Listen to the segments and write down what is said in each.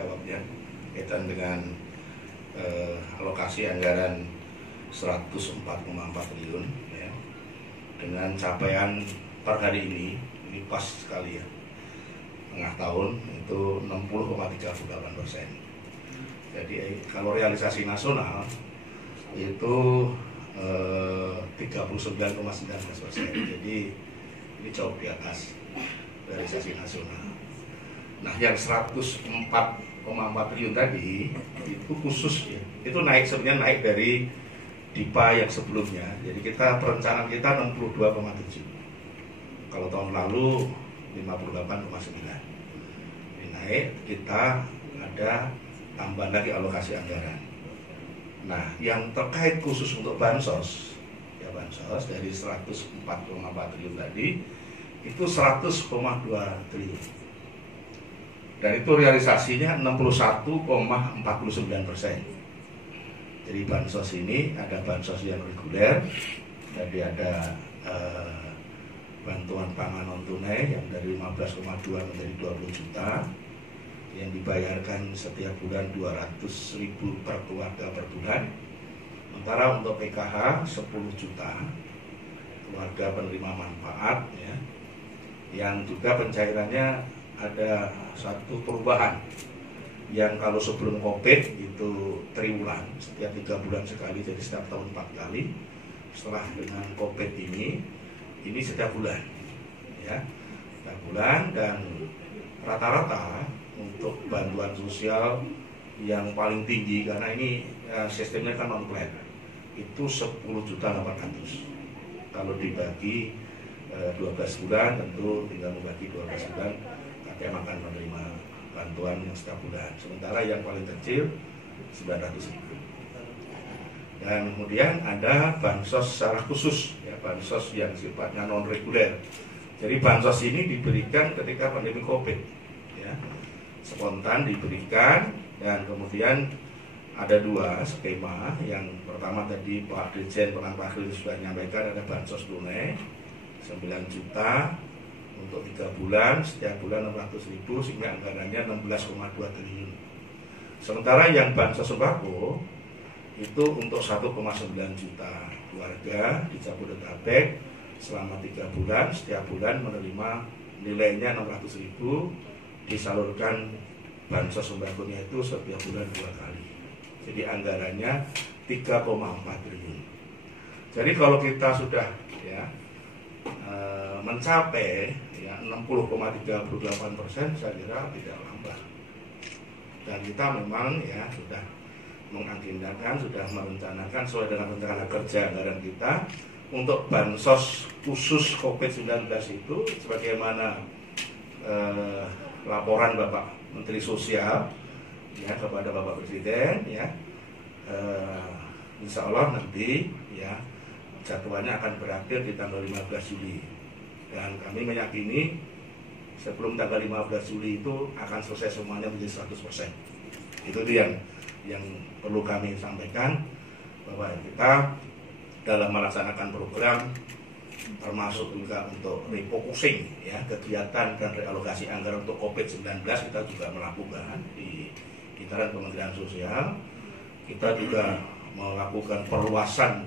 jawabnya kaitan dengan alokasi anggaran 104,4 triliun ya, dengan capaian per hari ini pas sekali ya, tengah tahun itu 60,38%. Jadi kalau realisasi nasional itu 39,19%. Jadi ini jauh di atas realisasi nasional. Nah, yang 104,4 triliun tadi itu khusus ya, itu sebenarnya naik dari DIPA yang sebelumnya. Jadi perencanaan kita 62,7. Kalau tahun lalu 58,9. Ini naik, kita ada tambahan lagi alokasi anggaran. Nah, yang terkait khusus untuk bansos, ya bansos dari 104,4 triliun tadi itu 100,2 triliun. Dan itu realisasinya 61,49%. Jadi bansos ini ada bansos yang reguler, jadi ada bantuan pangan non tunai yang dari 15,2 menjadi 20 juta, yang dibayarkan setiap bulan 200.000 per keluarga per bulan. Sementara untuk PKH 10 juta keluarga penerima manfaat ya, yang juga pencairannya ada satu perubahan yang kalau sebelum COVID itu triwulan, setiap 3 bulan sekali, jadi setiap tahun 4 kali. Setelah dengan COVID ini setiap bulan ya, setiap bulan. Dan rata-rata untuk bantuan sosial yang paling tinggi, karena ini sistemnya kan non-plan, itu 10.800.000. Kalau dibagi 12 bulan tentu tinggal membagi 12 bulan, kakek akan menerima bantuan yang setiap bulan. Sementara yang paling kecil 900.000. Dan kemudian ada bansos secara khusus ya, bansos yang sifatnya non reguler. Jadi bansos ini diberikan ketika pandemi COVID ya, spontan diberikan. Dan kemudian ada 2 skema. Yang pertama tadi Pak Dirjen Pangan Pak sudah menyampaikan, ada bansos tunai 9 juta untuk 3 bulan, setiap bulan 600.000, sehingga anggarannya 16,2 triliun. Sementara yang bansos sembako itu untuk 1,9 juta keluarga di Jabodetabek selama 3 bulan, setiap bulan menerima nilainya 600.000, disalurkan bansos sembakonya itu setiap bulan 2 kali. Jadi anggarannya 3,4 triliun. Jadi kalau kita sudah ya mencapai ya 60,38%, saya kira tidak lambat. Dan kita memang ya sudah mengagendakan, sudah merencanakan sesuai dengan rencana kerja anggaran kita untuk bansos khusus COVID-19 itu, sebagaimana laporan Bapak Menteri Sosial ya kepada Bapak Presiden ya, insya Allah nanti ya jadwalnya akan berakhir di tanggal 15 Juli. Dan kami meyakini sebelum tanggal 15 Juli itu akan selesai semuanya menjadi 100%. Itu yang perlu kami sampaikan, bahwa kita dalam melaksanakan program termasuk juga untuk refocusing ya kegiatan dan realokasi anggaran untuk COVID-19 kita juga melakukan di lingkaran Kementerian Sosial. Kita juga melakukan perluasan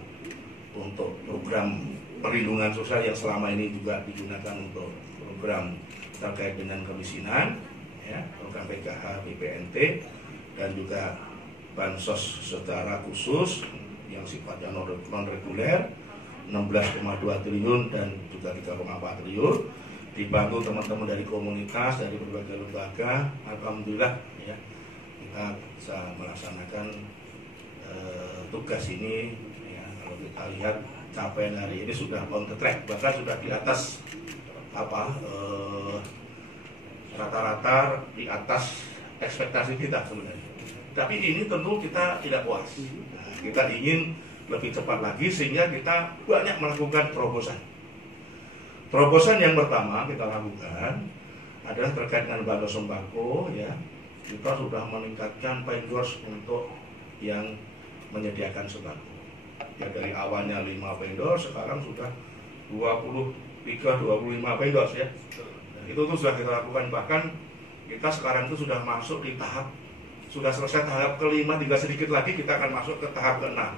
untuk program perlindungan sosial yang selama ini juga digunakan untuk program terkait dengan kemiskinan ya, program PKH, BPNT, dan juga bansos secara khusus yang sifatnya non reguler 16,2 triliun dan juga 3,4 triliun, dibantu teman-teman dari komunitas, dari berbagai lembaga. Alhamdulillah ya, kita bisa melaksanakan tugas ini ya. Kalau kita lihat capaian hari ini sudah on the track, bahkan sudah di atas rata-rata di atas ekspektasi kita sebenarnya. Tapi ini tentu kita tidak puas. Nah, kita ingin lebih cepat lagi sehingga kita banyak melakukan terobosan. Terobosan yang pertama kita lakukan adalah terkait dengan bansos sembako ya. Kita sudah meningkatkan vendors untuk yang menyediakan sembako. Ya, dari awalnya 5 vendor sekarang sudah 23-25 vendors ya. Dan itu tuh sudah kita lakukan, bahkan kita sekarang itu sudah masuk di tahap sudah selesai tahap kelima, tinggal sedikit lagi kita akan masuk ke tahap keenam.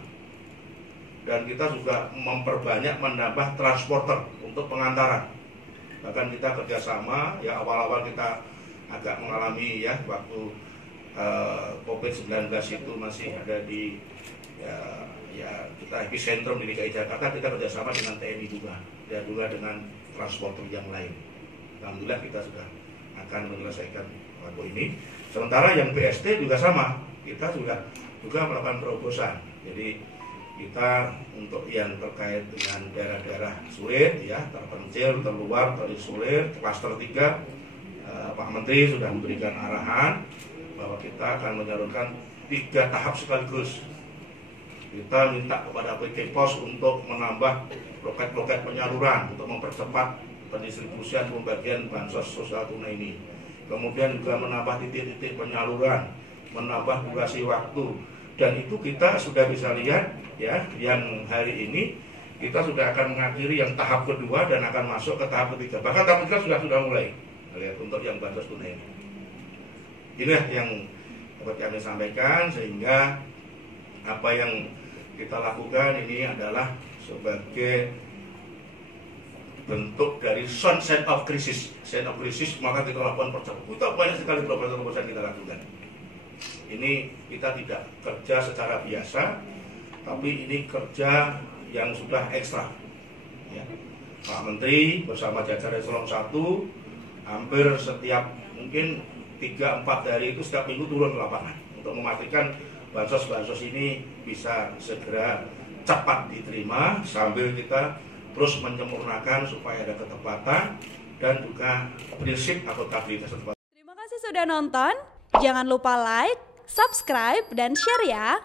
Dan kita juga memperbanyak menambah transporter untuk pengantaran. Bahkan kita kerjasama, ya awal-awal kita agak mengalami ya waktu COVID-19 itu masih ada di ya kita epicentrum di DKI Jakarta, kita kerjasama dengan TNI juga, dan juga dengan transporter yang lain. Alhamdulillah kita sudah akan menyelesaikan waktu ini. Sementara yang BST juga sama, kita juga melakukan terobosan. Jadi kita untuk yang terkait dengan daerah-daerah sulit, ya terpencil, terluar, terisolir, klaster 3, Pak Menteri sudah memberikan arahan bahwa kita akan menyalurkan 3 tahap sekaligus. Kita minta kepada PT Pos untuk menambah loket-loket penyaluran untuk mempercepat pendistribusian pembagian bansos sosial tunai ini. Kemudian juga menambah titik-titik penyaluran, menambah durasi waktu, dan itu kita sudah bisa lihat ya, yang hari ini kita sudah akan mengakhiri yang tahap kedua dan akan masuk ke tahap ketiga. Bahkan tahap ketiga sudah mulai lihat untuk yang bansos tunai ini. Inilah yang dapat kami sampaikan, sehingga apa yang kita lakukan ini adalah sebagai bentuk dari sense of crisis, maka kita lakukan percepatan. Kita banyak sekali terobosan kita lakukan. Ini kita tidak kerja secara biasa, tapi ini kerja yang sudah ekstra. Ya. Pak Menteri bersama jajaran Eselon 1 hampir setiap mungkin 3-4 hari itu setiap minggu turun ke lapangan untuk memastikan bansos-bansos ini bisa segera cepat diterima, sambil kita terus menyempurnakan supaya ada ketepatan dan juga prinsip akuntabilitas. Terima kasih sudah nonton. Jangan lupa like, subscribe, dan share ya.